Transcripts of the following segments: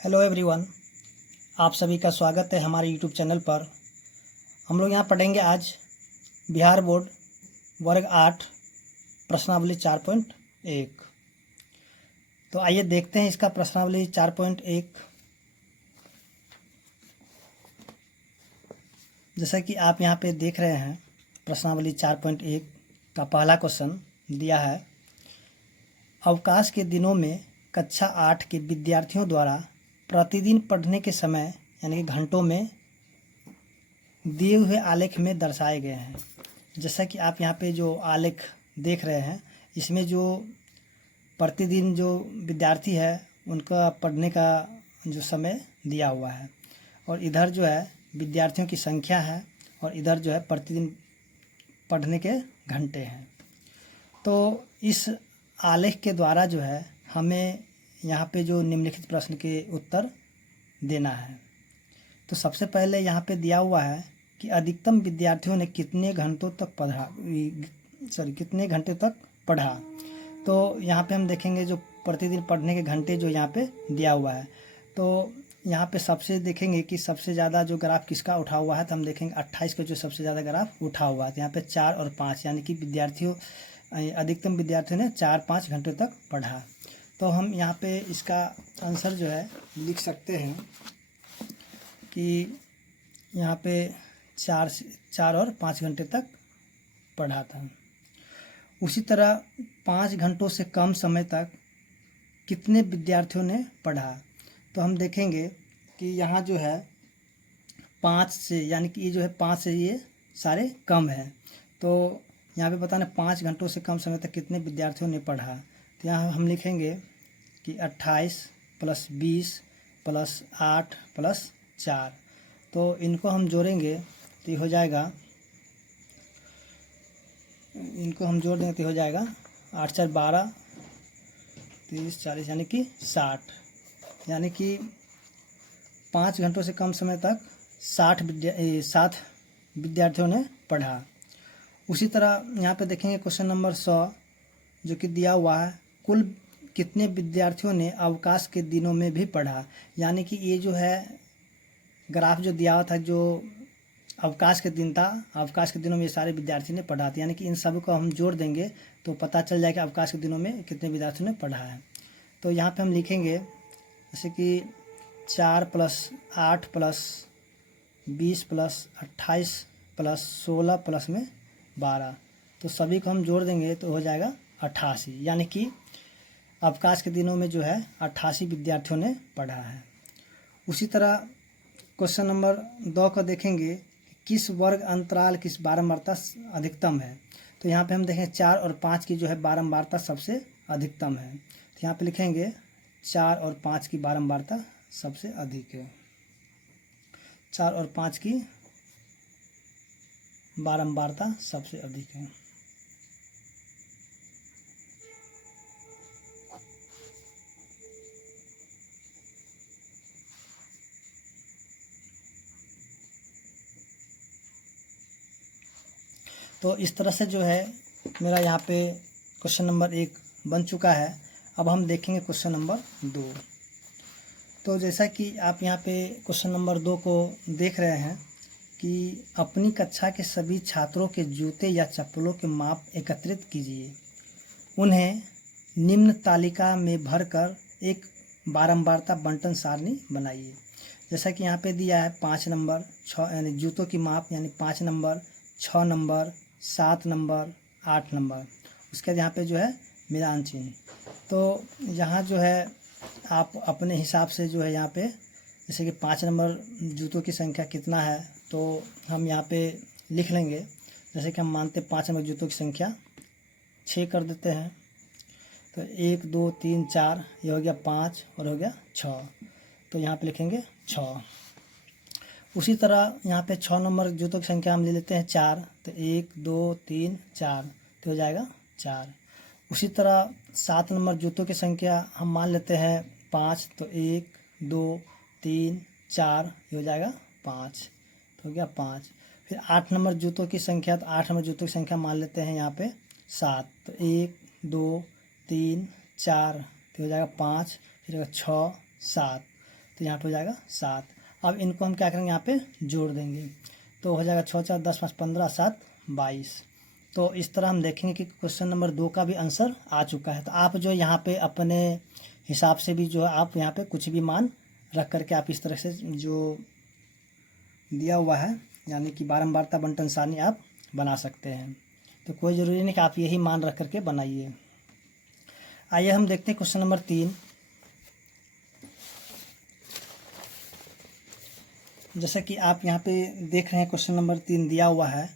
Hello everyone, आप सभी का स्वागत है हमारे यूट्यूब चैनल पर। हम लोग यहाँ पढ़ेंगे आज बिहार बोर्ड वर्ग 8 प्रश्नावली 4.1। तो आइए देखते हैं इसका प्रश्नावली 4.1। जैसा कि आप यहाँ पे देख रहे हैं, प्रश्नावली 4.1 का पहला क्वेश्चन दिया है। अवकाश के दिनों में कक्षा 8 के विद्यार्थियों द्वारा प्रतिदिन पढ़ने के समय यानी कि घंटों में दिए हुए आलेख में दर्शाए गए हैं। जैसा कि आप यहाँ पे जो आलेख देख रहे हैं, इसमें जो प्रतिदिन जो विद्यार्थी है उनका पढ़ने का जो समय दिया हुआ है, और इधर जो है विद्यार्थियों की संख्या है, और इधर जो है प्रतिदिन पढ़ने के घंटे हैं। तो इस आलेख के द्वारा जो है हमें यहाँ पे जो निम्नलिखित प्रश्न के उत्तर देना है। तो सबसे पहले यहाँ पे दिया हुआ है कि अधिकतम विद्यार्थियों ने कितने घंटे तक पढ़ा। तो यहाँ पे हम देखेंगे जो प्रतिदिन पढ़ने के घंटे जो यहाँ पे दिया हुआ है, तो यहाँ पे सबसे देखेंगे कि सबसे ज़्यादा जो ग्राफ किसका उठा हुआ है। तो हम देखेंगे 28 का जो सबसे ज़्यादा ग्राफ उठा हुआ है। तो यहाँ पे 4 और 5 यानी कि अधिकतम विद्यार्थियों ने 4-5 घंटे तक पढ़ा। तो हम यहाँ पे इसका आंसर जो है लिख सकते हैं कि यहाँ पे 4 और 5 घंटे तक पढ़ा था। उसी तरह 5 घंटों से कम समय तक कितने विद्यार्थियों ने पढ़ा। तो हम देखेंगे कि यहाँ जो है 5 से, यानी कि ये जो है 5 से ये सारे कम है। तो यहाँ पे बताना 5 घंटों से कम समय तक कितने विद्यार्थियों ने पढ़ा। तो यहाँ हम लिखेंगे कि 28 + 20 + 8 + 4। तो इनको हम जोड़ेंगे तो ये हो जाएगा, इनको हम जोड़ देंगे तो हो जाएगा 8 × 4 = 12, 30 40 यानी कि 60। यानी कि 5 घंटों से कम समय तक 60 विद्यार्थियों ने पढ़ा। उसी तरह यहाँ पे देखेंगे क्वेश्चन नंबर 100 जो कि दिया हुआ है, कुल कितने विद्यार्थियों ने अवकाश के दिनों में भी पढ़ा। यानी कि ये जो है ग्राफ जो दिया हुआ था, जो अवकाश के दिन था, अवकाश के दिनों में ये सारे विद्यार्थी ने पढ़ा था। यानी कि इन सब को हम जोड़ देंगे तो पता चल जाएगा अवकाश के दिनों में कितने विद्यार्थियों ने पढ़ा है। तो यहाँ पे हम लिखेंगे जैसे कि 4 + 8 + 20 + 28 + 16 + 12। तो सभी को हम जोड़ देंगे तो हो जाएगा 88। यानी कि अवकाश के दिनों में जो है 88 विद्यार्थियों ने पढ़ा है। उसी तरह क्वेश्चन नंबर 2 को देखेंगे, किस वर्ग अंतराल किस बारंबारता अधिकतम है। तो यहाँ पे हम देखें 4 और 5 की जो है बारंबारता सबसे अधिकतम है। तो यहाँ पे लिखेंगे 4 और 5 की बारंबारता सबसे अधिक है। 4 और 5 की बारंबारता सबसे अधिक है। तो इस तरह से जो है मेरा यहाँ पे क्वेश्चन नंबर 1 बन चुका है। अब हम देखेंगे क्वेश्चन नंबर 2। तो जैसा कि आप यहाँ पे क्वेश्चन नंबर 2 को देख रहे हैं कि अपनी कक्षा के सभी छात्रों के जूते या चप्पलों के माप एकत्रित कीजिए, उन्हें निम्न तालिका में भरकर एक बारंबारता बंटन सारणी बनाइए। जैसा कि यहाँ पे दिया है 5 नंबर 6 यानी जूतों की माप, यानी 5 नंबर 6 नंबर 7 नंबर 8 नंबर। उसके बाद यहाँ पे जो है मिलान चिन्ह। तो यहाँ जो है आप अपने हिसाब से जो है यहाँ पे जैसे कि 5 नंबर जूतों की संख्या कितना है, तो हम यहाँ पे लिख लेंगे। जैसे कि हम मानते 5 नंबर जूतों की संख्या 6 कर देते हैं। तो 1 2 3 4 ये हो गया 5 और हो गया 6। तो यहाँ पे लिखेंगे 6। उसी तरह यहाँ पे 6 नंबर जूतों की संख्या हम ले लेते हैं 4। तो 1 2 3 4 तो हो जाएगा 4। उसी तरह 7 नंबर जूतों की संख्या हम मान लेते हैं 5। तो 1 2 3 4 ये हो जाएगा 5, तो हो गया 5। फिर 8 नंबर जूतों की संख्या, तो 8 नंबर जूतों की संख्या मान लेते हैं यहाँ पे 7। तो 1 2 3 4 तो हो जाएगा 5, फिर 6 7। तो यहाँ पे हो जाएगा 7। अब इनको हम क्या करेंगे, यहाँ पे जोड़ देंगे, तो हो जाएगा 6 4 10 5 15 7 22। तो इस तरह हम देखेंगे कि क्वेश्चन नंबर 2 का भी आंसर आ चुका है। तो आप जो यहाँ पे अपने हिसाब से भी जो है आप यहाँ पे कुछ भी मान रख करके आप इस तरह से जो दिया हुआ है यानी कि बारंबारता बंटन सारणी आप बना सकते हैं। तो कोई ज़रूरी नहीं कि आप यही मान रख करके बनाइए। आइए हम देखते हैं क्वेश्चन नंबर 3। जैसा कि आप यहाँ पे देख रहे हैं क्वेश्चन नंबर 3 दिया हुआ है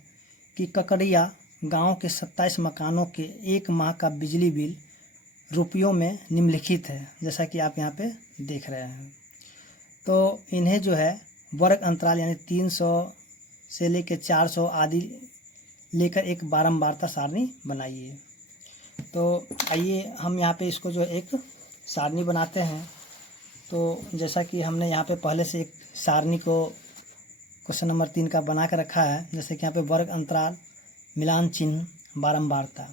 कि ककड़िया गांव के 27 मकानों के 1 माह का बिजली बिल रुपयों में निम्नलिखित है। जैसा कि आप यहाँ पे देख रहे हैं, तो इन्हें जो है वर्ग अंतराल यानी 300 से लेकर 400 आदि लेकर एक बारंबारता सारणी बनाइए। तो आइए हम यहाँ पे इसको जो एक सारणी बनाते हैं। तो जैसा कि हमने यहाँ पे पहले से एक सारणी को क्वेश्चन नंबर 3 का बना कर रखा है, जैसे कि यहाँ पे वर्ग अंतराल, मिलान चिन्ह, बारंबारता।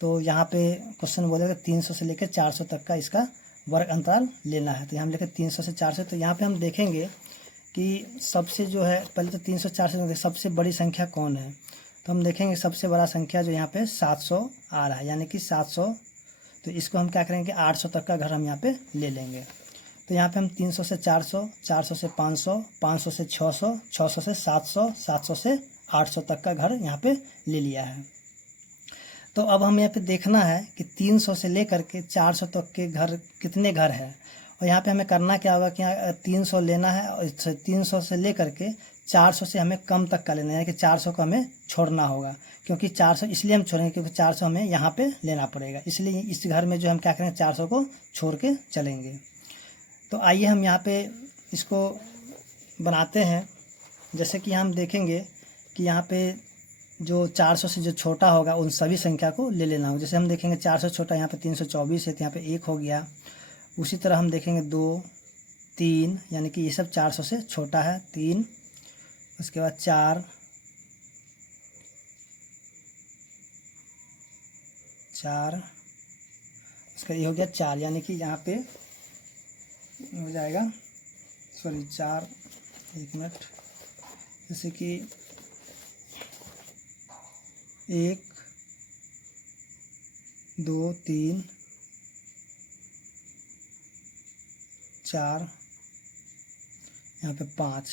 तो यहाँ पे क्वेश्चन बोलेगा 300 से लेकर 400 तक का इसका वर्ग अंतराल लेना है। तो यहाँ लेकर 300 से 400। तो यहाँ पे हम देखेंगे कि सबसे जो है पहले तो 300 400 सबसे बड़ी संख्या कौन है। तो हम देखेंगे सबसे बड़ा संख्या जो यहाँ पे 700 आ रहा है, यानी कि 700। तो इसको हम क्या करेंगे 800 तक का घर हम यहाँ पे ले लेंगे। तो यहाँ पे हम 300 से 400, 400 से 500, 500 से 600, 600 से 700, 700 से 800 तक का घर यहाँ पे ले लिया है। तो अब हम यहाँ पे देखना है कि 300 से लेकर के 400 तक के घर कितने घर है। और यहाँ पे हमें करना क्या होगा कि यहाँ 300 लेना है और 300 से लेकर के 400 से हमें कम तक का लेना है, कि 400 को हमें छोड़ना होगा। क्योंकि 400 इसलिए हम छोड़ेंगे क्योंकि 400 हमें यहाँ पे लेना पड़ेगा, इसलिए इस घर में जो हम क्या करेंगे 400 को छोड़ के चलेंगे। तो आइए हम यहाँ पे इसको बनाते हैं। जैसे कि हम देखेंगे कि यहाँ पे जो 400 से जो छोटा होगा उन सभी संख्या को ले लेना होगा। जैसे हम देखेंगे 400 छोटा यहाँ पे 324 है, तो यहाँ पे 1 हो गया। उसी तरह हम देखेंगे 2 3, यानी कि ये सब 400 से छोटा है, 3। उसके बाद 4 4, उसका ये हो गया 4, यानी कि यहाँ पे हो जाएगा 4, 1 मिनट, जैसे कि 1 2 3 4, यहाँ पे 5।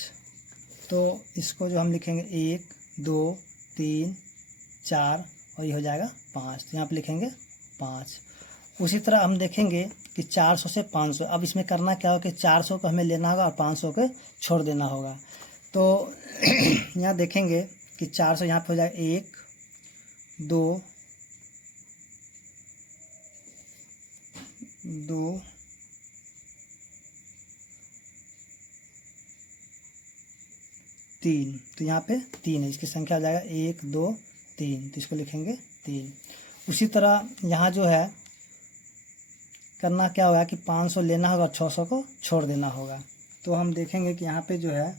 तो इसको जो हम लिखेंगे 1 2 3 4 और ये हो जाएगा 5, तो यहाँ पे लिखेंगे 5। उसी तरह हम देखेंगे कि 400 से 500। अब इसमें करना क्या होगा कि 400 को हमें लेना होगा और 500 को छोड़ देना होगा। तो यहाँ देखेंगे कि 400 यहाँ पे हो जाएगा 1 2 2 3, तो यहाँ पे 3 है, इसकी संख्या हो जाएगा 1 2 3, तो इसको लिखेंगे 3। उसी तरह यहाँ जो है करना क्या होगा कि 500 लेना होगा और 600 को छोड़ देना होगा। तो हम देखेंगे कि यहाँ पे जो है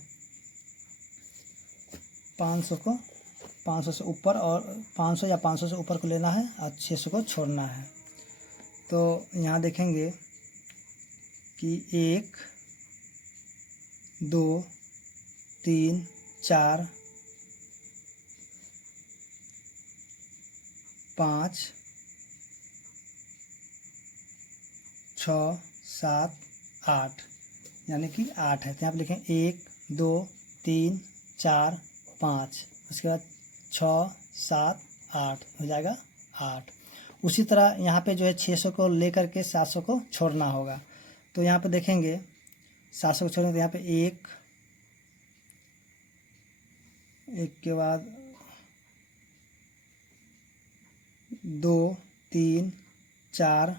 500 से ऊपर और 500 या 500 से ऊपर को लेना है और 600 को छोड़ना है। तो यहाँ देखेंगे कि 1 2 3 4 5 6 7 8, यानी कि 8 है। तो यहाँ पे लिखें 1 2 3 4 5, उसके बाद 6 7 8 हो जाएगा 8। उसी तरह यहाँ पे जो है 600 को लेकर के 700 को छोड़ना होगा। तो यहाँ पे देखेंगे 700 को छोड़ेंगे तो यहाँ पे 1 के बाद 2 3 4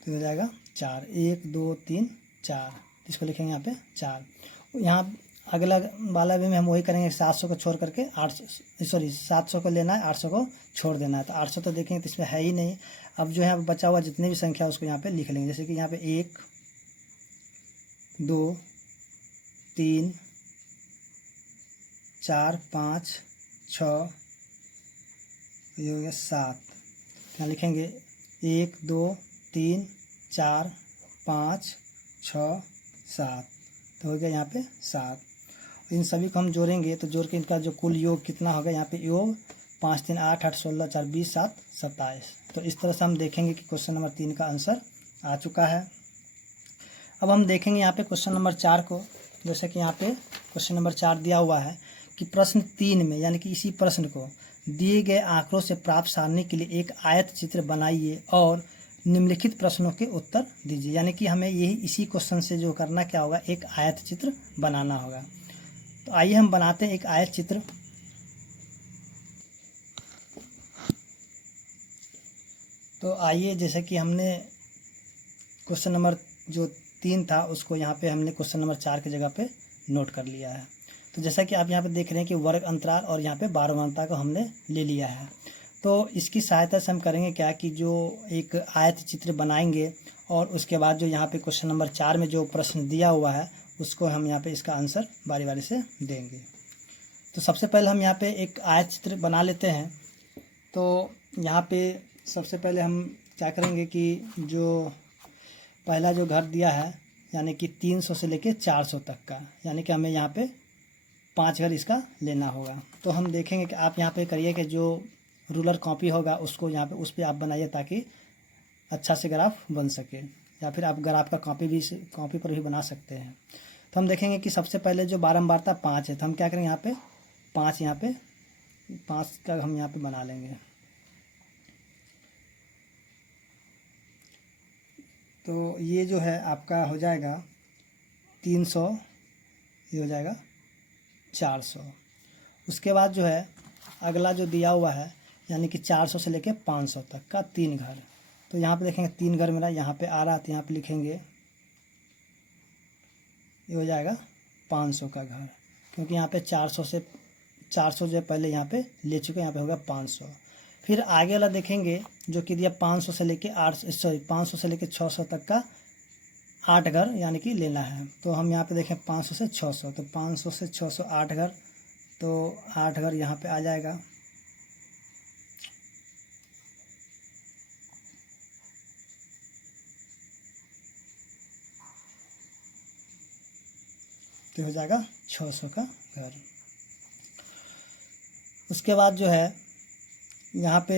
तो हो जाएगा 4, 1 2 3 4, इसको लिखेंगे यहाँ पे 4। यहाँ अगला वाला भी में हम वही करेंगे, 700 को छोड़ करके 700 को लेना है, 800 को छोड़ देना है। तो 800 तो देखेंगे तो इसमें है ही नहीं। अब जो है बचा हुआ जितनी भी संख्या उसको यहाँ पे लिख लेंगे। जैसे कि यहाँ पे 1 2 3 4 5 6, ये हो गया 7। यहाँ लिखेंगे 1 2 3 4 5 6 7, तो हो गया यहाँ पे 7। इन सभी को हम जोड़ेंगे तो जोड़ के इनका जो कुल योग कितना होगा, यहाँ पे योग 5 3 8 8 16 4 20 7 27। तो इस तरह से हम देखेंगे कि क्वेश्चन नंबर 3 का आंसर आ चुका है। अब हम देखेंगे यहाँ पे क्वेश्चन नंबर 4 को। जैसे कि यहाँ पे क्वेश्चन नंबर 4 दिया हुआ है कि प्रश्न 3 में, यानी कि इसी प्रश्न को दिए गए आंकड़ों से प्राप्त सारणी के लिए एक आयत चित्र बनाइए और निम्नलिखित प्रश्नों के उत्तर दीजिए। यानी कि हमें यही इसी क्वेश्चन से जो करना क्या होगा, एक आयत चित्र बनाना होगा। तो आइए हम बनाते हैं एक आयत चित्र। तो आइए, जैसे कि हमने क्वेश्चन नंबर जो 3 था उसको यहाँ पे हमने क्वेश्चन नंबर 4 की जगह पे नोट कर लिया है। तो जैसा कि आप यहाँ पे देख रहे हैं कि वर्ग अंतराल और यहाँ पे बारहमानता को हमने ले लिया है। तो इसकी सहायता से हम करेंगे क्या कि जो एक आयत चित्र बनाएंगे और उसके बाद जो यहाँ पे क्वेश्चन नंबर 4 में जो प्रश्न दिया हुआ है उसको हम यहाँ पे इसका आंसर बारी बारी से देंगे। तो सबसे पहले हम यहाँ पे एक आयत चित्र बना लेते हैं। तो यहाँ पे सबसे पहले हम क्या करेंगे कि जो पहला जो घर दिया है, यानी कि 300 से लेके 400 तक का, यानी कि हमें यहाँ पे 5 घर इसका लेना होगा। तो हम देखेंगे कि आप यहाँ पे करिए कि जो रूलर कॉपी होगा उसको यहाँ पे उस पर आप बनाइए ताकि अच्छा से ग्राफ बन सके, या फिर आप ग्राफ का कॉपी पर भी बना सकते हैं। तो हम देखेंगे कि सबसे पहले जो बारंबारता 5 है, तो हम क्या करेंगे यहाँ पे 5 का हम यहाँ पे बना लेंगे। तो ये जो है आपका हो जाएगा 300, ये हो जाएगा 400। उसके बाद जो है अगला जो दिया हुआ है, यानी कि 400 से लेके 500 तक का 3 घर। तो यहाँ पे देखेंगे 3 घर मेरा यहाँ पे आ रहा है, तो यहाँ पे लिखेंगे ये हो जाएगा 500 का घर, क्योंकि यहाँ पे 400 जो है पहले यहाँ पे ले चुके, यहाँ पे होगा 500। फिर आगे वाला देखेंगे जो कि दिया 500 से लेके 600 तक का 8 घर यानी कि लेना है। तो हम यहाँ पे देखें 500 से 600, तो 500 से 600 8 घर, तो 8 घर यहाँ पे आ जाएगा। तो हो जाएगा 600 का घर। उसके बाद जो है यहाँ पे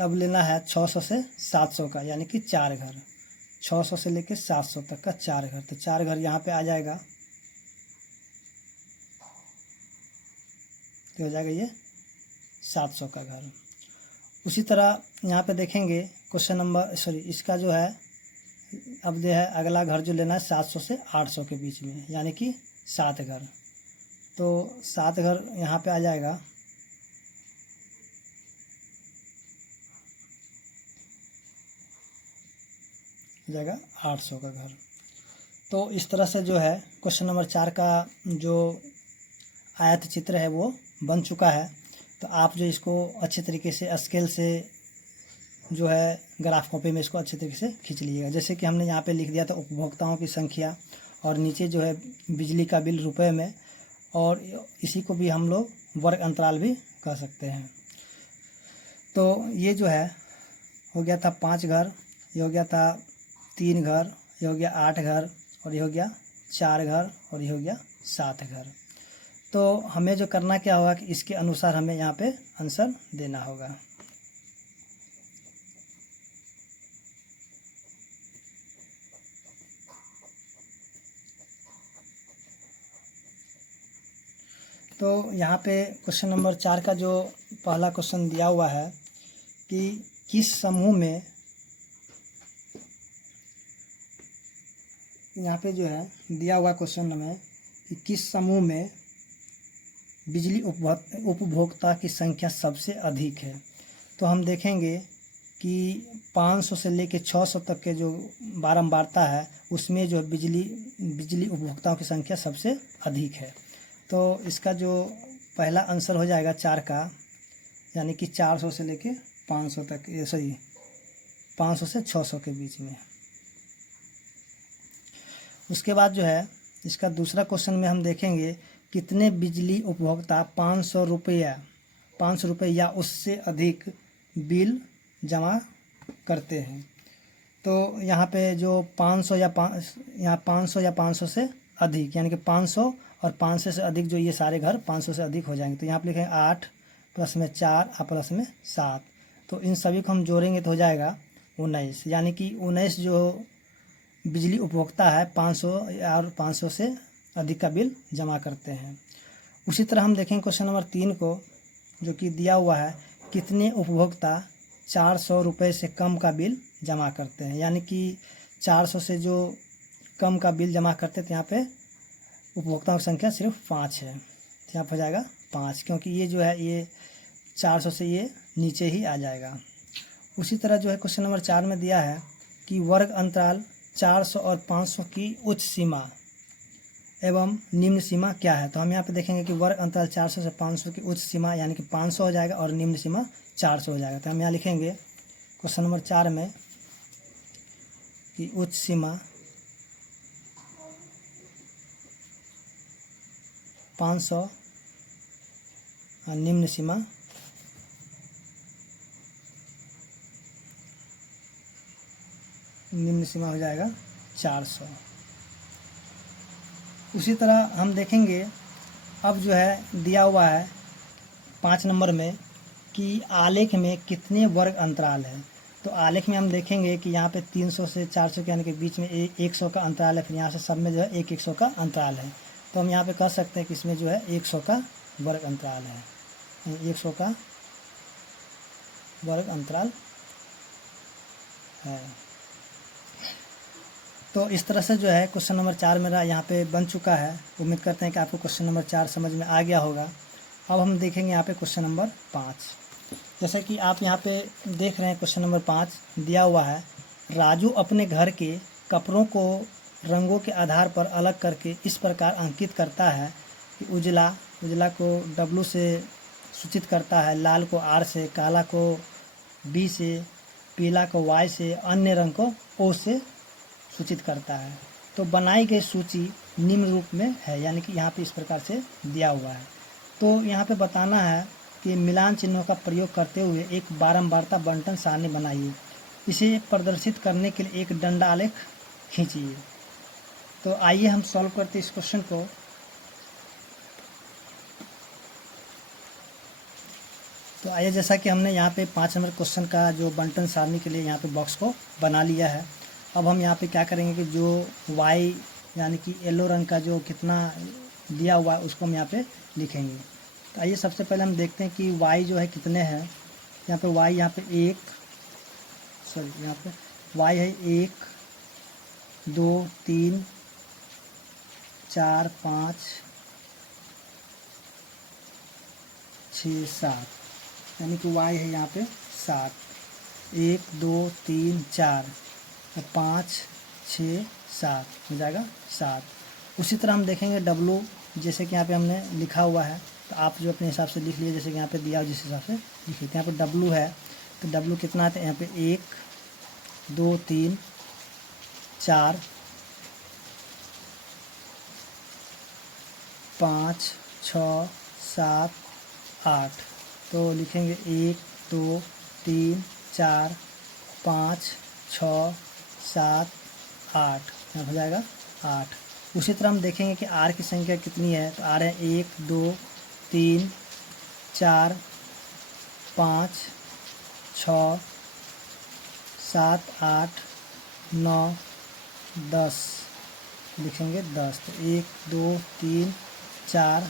अब लेना है 600 से 700 का, यानी कि 4 घर। 600 से लेके 700 तक का 4 घर, तो 4 घर यहाँ पे आ जाएगा। तो हो जाएगा ये 700 का घर। उसी तरह यहाँ पे देखेंगे क्वेश्चन नंबर इसका जो है अब जो है अगला घर जो लेना है 700 से 800 के बीच में, यानी कि 7 घर। तो 7 घर यहाँ पे आ जाएगा। हो जाएगा 800 का घर। तो इस तरह से जो है क्वेश्चन नंबर 4 का जो आयत चित्र है वो बन चुका है। तो आप जो इसको अच्छे तरीके से स्केल से जो है ग्राफ कॉपी में इसको अच्छे तरीके से खींच लीजिएगा। जैसे कि हमने यहाँ पे लिख दिया था उपभोक्ताओं की संख्या, और नीचे जो है बिजली का बिल रुपए में, और इसी को भी हम लोग वर्ग अंतराल भी कह सकते हैं। तो ये जो है हो गया था 5 घर, ये हो गया था 3 घर, ये हो गया 8 घर, और ये हो गया 4 घर, और ये हो गया 7 घर। तो हमें जो करना क्या होगा कि इसके अनुसार हमें यहाँ पे आंसर देना होगा। तो यहाँ पे क्वेश्चन नंबर 4 का जो पहला क्वेश्चन दिया हुआ है कि किस समूह में, यहाँ पे जो है दिया हुआ क्वेश्चन में कि किस समूह में बिजली उपभोक्ता की संख्या सबसे अधिक है। तो हम देखेंगे कि 500 से लेके 600 तक के जो बारंबारता है उसमें जो बिजली उपभोक्ताओं की संख्या सबसे अधिक है। तो इसका जो पहला आंसर हो जाएगा 4 का, यानी कि 400 से लेके 500 तक, 500 से 600 के बीच में। उसके बाद जो है इसका दूसरा क्वेश्चन में हम देखेंगे कितने बिजली उपभोक्ता 500 रुपये या उससे अधिक बिल जमा करते हैं। तो यहाँ पे जो 500 या यहाँ 500 या 500 से अधिक, यानी कि 500 और 500 से अधिक, जो ये सारे घर 500 से अधिक हो जाएंगे। तो यहाँ पे लिखेंगे 8 प्लस में 4 और प्लस में 7। तो इन सभी को हम जोड़ेंगे तो हो जाएगा 19, यानी कि 19 जो बिजली उपभोक्ता है 500 और 500 से अधिक का बिल जमा करते हैं। उसी तरह हम देखेंगे क्वेश्चन नंबर 3 को, जो कि दिया हुआ है कितने उपभोक्ता 400 रुपये से कम का बिल जमा करते हैं। यानी कि 400 से जो कम का बिल जमा करते हैं, तो यहाँ पे उपभोक्ताओं की संख्या सिर्फ 5 है। तो यहाँ पर हो जाएगा 5, क्योंकि ये जो है ये 400 से ये नीचे ही आ जाएगा। उसी तरह जो है क्वेश्चन नंबर 4 में दिया है कि वर्ग अंतराल 400 और 500 की उच्च सीमा एवं निम्न सीमा क्या है। तो हम यहाँ पे देखेंगे कि वर्ग अंतराल 400 से 500 की उच्च सीमा यानी कि 500 हो जाएगा और निम्न सीमा 400 हो जाएगा। तो हम यहाँ लिखेंगे क्वेश्चन नंबर 4 में कि उच्च सीमा 500 और निम्न सीमा हो जाएगा 400। उसी तरह हम देखेंगे अब जो है दिया हुआ है 5 नंबर में कि आलेख में कितने वर्ग अंतराल है। तो आलेख में हम देखेंगे कि यहाँ पे 300 से 400 के यानी कि बीच में 100 का अंतराल है। फिर यहाँ से सब में जो है 100 का अंतराल है। तो हम यहाँ पे कह सकते हैं कि इसमें जो है 100 का वर्ग अंतराल है, 100 का वर्ग अंतराल है। तो इस तरह से जो है क्वेश्चन नंबर 4 मेरा यहाँ पे बन चुका है। उम्मीद करते हैं कि आपको क्वेश्चन नंबर 4 समझ में आ गया होगा। अब हम देखेंगे यहाँ पे क्वेश्चन नंबर 5। जैसे कि आप यहाँ पे देख रहे हैं क्वेश्चन नंबर 5 दिया हुआ है, राजू अपने घर के कपड़ों को रंगों के आधार पर अलग करके इस प्रकार अंकित करता है कि उजला को W से सूचित करता है, लाल को R से, काला को B से, पीला को Y से, अन्य रंग को O से सूचित करता है। तो बनाई गई सूची निम्न रूप में है, यानी कि यहाँ पे इस प्रकार से दिया हुआ है। तो यहाँ पे बताना है कि मिलान चिन्हों का प्रयोग करते हुए एक बारंबारता बंटन सारणी बनाइए। इसे प्रदर्शित करने के लिए एक दंड आलेख खींचिए। तो आइए हम सॉल्व करते हैं इस क्वेश्चन को। तो आइए, जैसा कि हमने यहाँ पे 5 नंबर क्वेश्चन का जो बंटन सारणी के लिए यहाँ पे बॉक्स को बना लिया है। अब हम यहाँ पे क्या करेंगे कि जो y यानी कि येलो रंग का जो कितना दिया हुआ है उसको हम यहाँ पे लिखेंगे। तो आइए सबसे पहले हम देखते हैं कि y जो है कितने हैं। यहाँ पे y यहाँ पे यहाँ पे y है 1 2 3 4 5 6 7, यानी कि y है यहाँ पे 7। 1 2 3 4 5 6 7 हो जाएगा 7। उसी तरह हम देखेंगे W, जैसे कि यहाँ पे हमने लिखा हुआ है, तो आप जो अपने हिसाब से लिख लीजिए, जैसे कि यहाँ पे दिया हो जिस हिसाब से लिख लीजिए। यहाँ पे W है, तो W कितना है, यहाँ पे 1 2 3 4 5 6 7 8। तो लिखेंगे 1 2 3 4 5 6 7 8, यहाँ हो जाएगा 8। उसी तरह हम देखेंगे कि R की संख्या कितनी है। तो R है 1 2 3 4 5 6 7 8 9 10, लिखेंगे 10। तो 1 2 3 4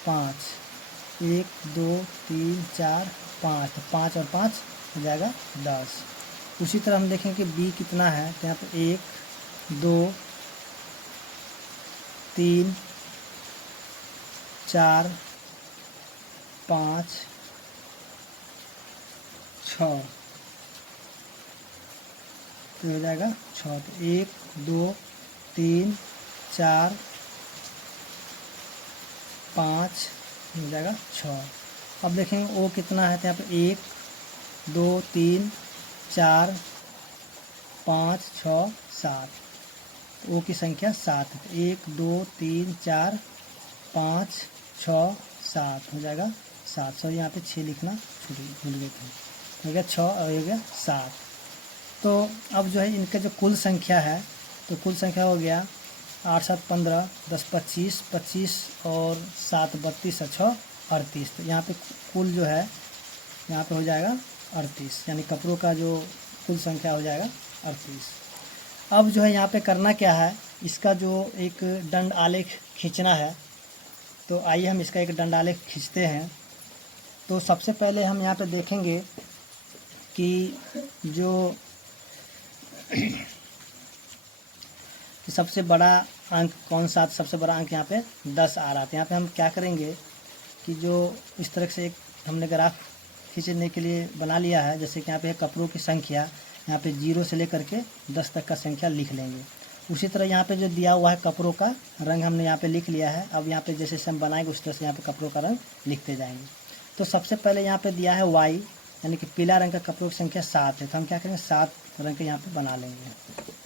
5, 1 2 3 4 5, तो 5 और 5 हो जाएगा 10। उसी तरह हम देखें कि B कितना है। तो यहाँ पे 1 2 3 4 5 6, तो हो जाएगा 6। तो 1 2 3 4 5 हो जाएगा 6। अब देखेंगे O कितना है। तो यहाँ पे 1 2 3 4 5 6 7, O की संख्या 7 है। 1 2 3 4 5 6 7 हो जाएगा 7। सॉरी, यहाँ पे 6 लिखना भूल गए थे। हो गया 6 और हो गया 7। तो अब जो है इनका जो कुल संख्या है, तो कुल संख्या हो गया 8 7 15, 10 25, 25 और 7 32 और 6 38। तो यहाँ पे कुल जो है यहाँ पे हो जाएगा 38, यानी कपड़ों का जो कुल संख्या हो जाएगा 38। अब जो है यहाँ पे करना क्या है, इसका जो एक दंड आलेख खींचना है। तो आइए हम इसका एक दंड आलेख खींचते हैं। तो सबसे पहले हम यहाँ पे देखेंगे कि जो कि सबसे बड़ा अंक कौन सा, सबसे बड़ा अंक यहाँ पे 10 आ रहा था। यहाँ पे हम क्या करेंगे कि जो इस तरह से एक हमने ग्राफ खींचने के लिए बना लिया है, जैसे कि यहाँ पे कपड़ों की संख्या, यहाँ पे 0 से लेकर के 10 तक का संख्या लिख लेंगे। उसी तरह यहाँ पे जो दिया हुआ है कपड़ों का रंग हमने यहाँ पे लिख लिया है। अब यहाँ पे जैसे हम बनाएंगे उस तरह से यहाँ पे कपड़ों का रंग लिखते जाएंगे। तो सबसे पहले यहाँ पे दिया है Y, यानी कि पीला रंग का कपड़ों की संख्या 7 है। तो हम क्या करेंगे 7 रंग के यहाँ पे बना लेंगे।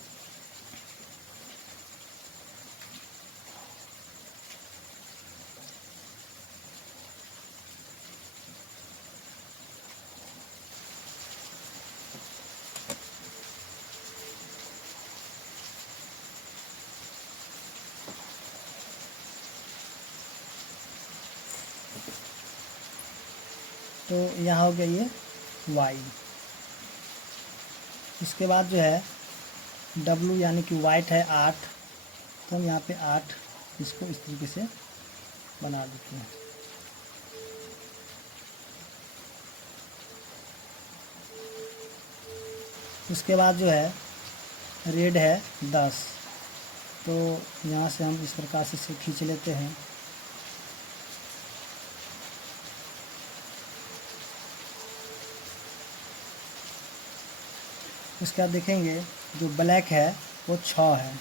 तो यहाँ हो गया ये Y। इसके बाद जो है W, यानी कि वाइट है 8। तो हम यहाँ पे 8 इसको इस तरीके से बना देते हैं। उसके बाद जो है रेड है 10। तो यहाँ से हम इस प्रकार से इसे खींच लेते हैं। उसके बाद देखेंगे जो ब्लैक है वो 6 है।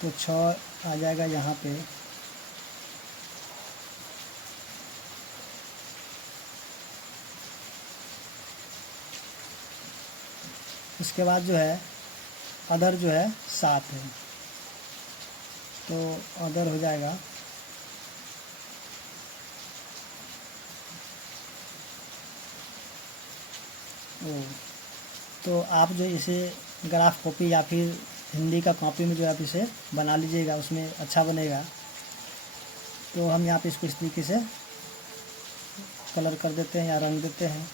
तो 6 आ जाएगा यहाँ पे। उसके बाद जो है अदर जो है 7 है। तो अदर हो जाएगा तो आप जो इसे ग्राफ कॉपी या फिर हिंदी का कॉपी में जो आप इसे बना लीजिएगा, उसमें अच्छा बनेगा। तो हम यहाँ पे इसको इस तरीके से कलर कर देते हैं या रंग देते हैं।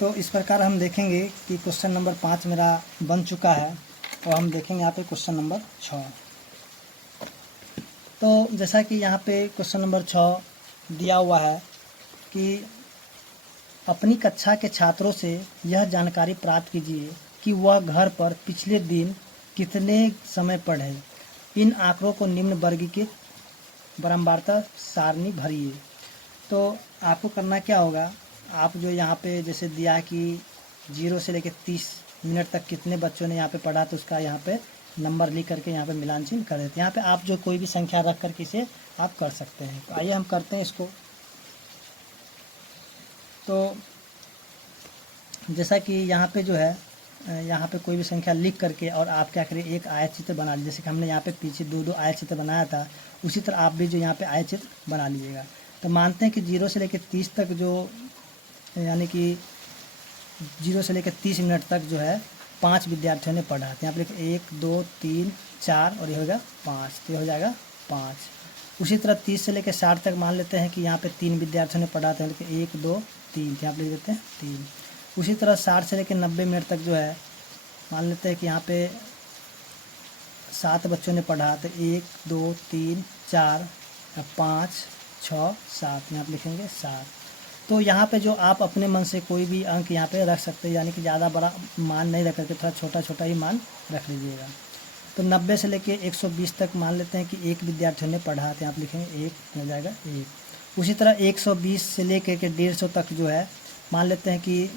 तो इस प्रकार हम देखेंगे कि क्वेश्चन नंबर 5 मेरा बन चुका है। और हम देखेंगे यहाँ पे क्वेश्चन नंबर 6। तो जैसा कि यहाँ पे क्वेश्चन नंबर 6 दिया हुआ है कि अपनी कक्षा के छात्रों से यह जानकारी प्राप्त कीजिए कि वह घर पर पिछले दिन कितने समय पढ़े। इन आंकड़ों को निम्न वर्गीकृत बारंबारता सारणी भरिए। तो आपको करना क्या होगा, आप जो यहाँ पे जैसे दिया है कि 0 से लेकर 30 मिनट तक कितने बच्चों ने यहाँ पे पढ़ा, तो उसका यहाँ पे नंबर लिख करके यहाँ पे मिलान चिन्ह कर देते हैं। यहाँ पे आप जो कोई भी संख्या रख करके इसे आप कर सकते हैं। तो आइए हम करते हैं इसको। तो जैसा कि यहाँ पे जो है यहाँ पे कोई भी संख्या लिख करके और आप क्या करिए एक आयत चित्र बना लीजिए। जैसे कि हमने यहाँ पे पीछे 2-2 आयत चित्र बनाया था, उसी तरह आप भी जो यहाँ पे आयत चित्र बना लीजिएगा। तो मानते हैं कि 0 से लेकर 30 तक जो यानी कि 0 से लेकर 30 मिनट तक जो है 5 विद्यार्थियों ने पढ़ा। तो यहाँ पर 1 2 3 4 और ये हो गया 5। तो ये हो जाएगा 5। उसी तरह 30 से लेकर 60 तक मान लेते हैं कि यहाँ पे 3 विद्यार्थियों ने पढ़ा था। 1 2 3, यहाँ पर लिख देते हैं 3। उसी तरह 60 से लेकर 90 मिनट तक जो है मान लेते हैं कि यहाँ पे 7 बच्चों ने पढ़ा। तो 1 2 3 4 5 6 7, यहाँ पर लिखेंगे 7। तो यहाँ पे जो आप अपने मन से कोई भी अंक यहाँ पे रख सकते हैं, यानी कि ज़्यादा बड़ा मान नहीं रख करके थोड़ा छोटा छोटा ही मान रख लीजिएगा। तो 90 से लेके 120 तक मान लेते हैं कि 1 विद्यार्थियों ने पढ़ा। तो यहाँ पे लिखेंगे 1 हो जाएगा 1। उसी तरह 120 से लेकर के 150 तक जो है मान लेते हैं कि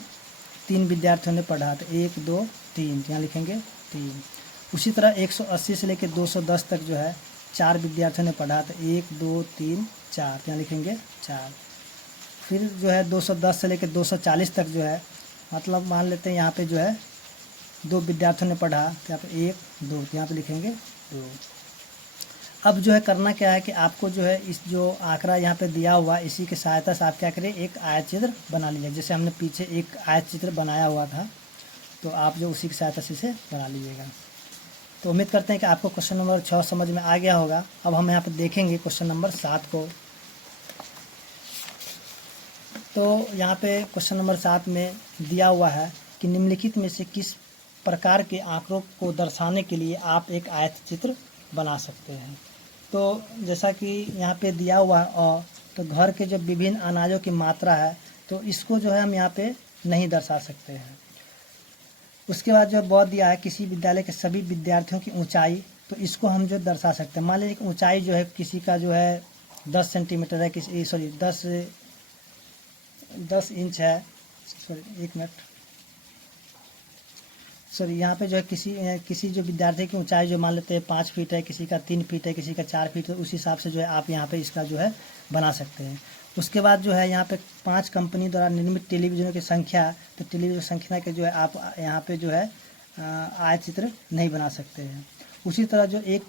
3 विद्यार्थियों ने पढ़ा। तो 1 2 3, यहाँ लिखेंगे 3। उसी तरह 180 से लेकर 210 तक जो है 4 विद्यार्थियों ने पढ़ा। तो 1 2 3 4, यहाँ लिखेंगे 4। फिर जो है 210 से लेकर 240 तक जो है, मतलब मान लेते हैं यहाँ पे जो है 2 विद्यार्थियों ने पढ़ा, तो यहाँ पे 1 2, तो यहाँ पे लिखेंगे 2। अब जो है करना क्या है कि आपको जो है इस जो आंकड़ा यहाँ पे दिया हुआ इसी की सहायता से आप क्या करें, एक आयत चित्र बना लीजिए। जैसे हमने पीछे एक आयत चित्र बनाया हुआ था, तो आप जो उसी की सहायता से इसे बना लीजिएगा। तो उम्मीद करते हैं कि आपको क्वेश्चन नंबर 6 समझ में आ गया होगा। अब हम यहाँ पे देखेंगे क्वेश्चन नंबर 7 को। तो यहाँ पे क्वेश्चन नंबर 7 में दिया हुआ है कि निम्नलिखित में से किस प्रकार के आंकड़ों को दर्शाने के लिए आप एक आयत चित्र बना सकते हैं। तो जैसा कि यहाँ पे दिया हुआ है तो घर के जो विभिन्न अनाजों की मात्रा है, तो इसको जो है हम यहाँ पे नहीं दर्शा सकते हैं। उसके बाद जो बहुत दिया है किसी विद्यालय के सभी विद्यार्थियों की ऊंचाई, तो इसको हम जो दर्शा सकते हैं। मान लीजिए कि ऊंचाई जो है किसी का जो है 10 सेंटीमीटर है, किसी 10 इंच है, यहाँ पे जो है किसी जो विद्यार्थी की ऊंचाई जो मान लेते हैं 5 फीट है, किसी का 3 फीट है, किसी का 4 फीट है, उस हिसाब से जो है आप यहाँ पे इसका जो है बना सकते हैं। उसके बाद जो है यहाँ पे 5 कंपनी द्वारा निर्मित टेलीविज़नों की संख्या, तो टेलीविज़न संख्या के जो है आप यहाँ पे जो है आयत चित्र नहीं बना सकते हैं। उसी तरह जो एक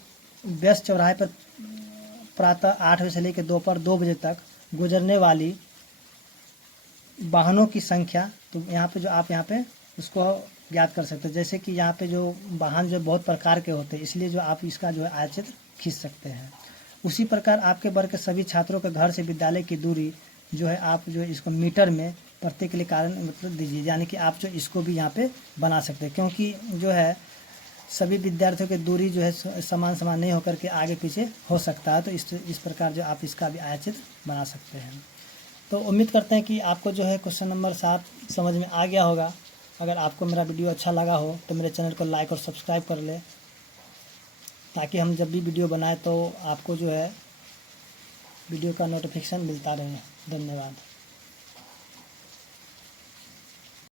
व्यस्त चौराहे पर प्रातः 8 बजे से लेकर दोपहर 2 बजे तक गुजरने वाली वाहनों की संख्या, तो यहाँ पे जो आप यहाँ पे उसको ज्ञात कर सकते हैं। जैसे कि यहाँ पे जो वाहन जो बहुत प्रकार के होते हैं, इसलिए जो आप इसका जो है आयत चित्र खींच सकते हैं। उसी प्रकार आपके वर्ग के सभी छात्रों के घर से विद्यालय की दूरी जो है आप जो इसको मीटर में प्रत्येक के लिए कारण मतलब दीजिए, यानी कि आप जो इसको भी यहाँ पे बना सकते हैं। क्योंकि जो है सभी विद्यार्थियों की दूरी जो है समान नहीं होकर के आगे पीछे हो सकता है, तो इस प्रकार जो आप इसका भी आयत चित्र बना सकते हैं। तो उम्मीद करते हैं कि आपको जो है क्वेश्चन नंबर 7 समझ में आ गया होगा। अगर आपको मेरा वीडियो अच्छा लगा हो तो मेरे चैनल को लाइक और सब्सक्राइब कर लें, ताकि हम जब भी वीडियो बनाए तो आपको जो है वीडियो का नोटिफिकेशन मिलता रहे। धन्यवाद।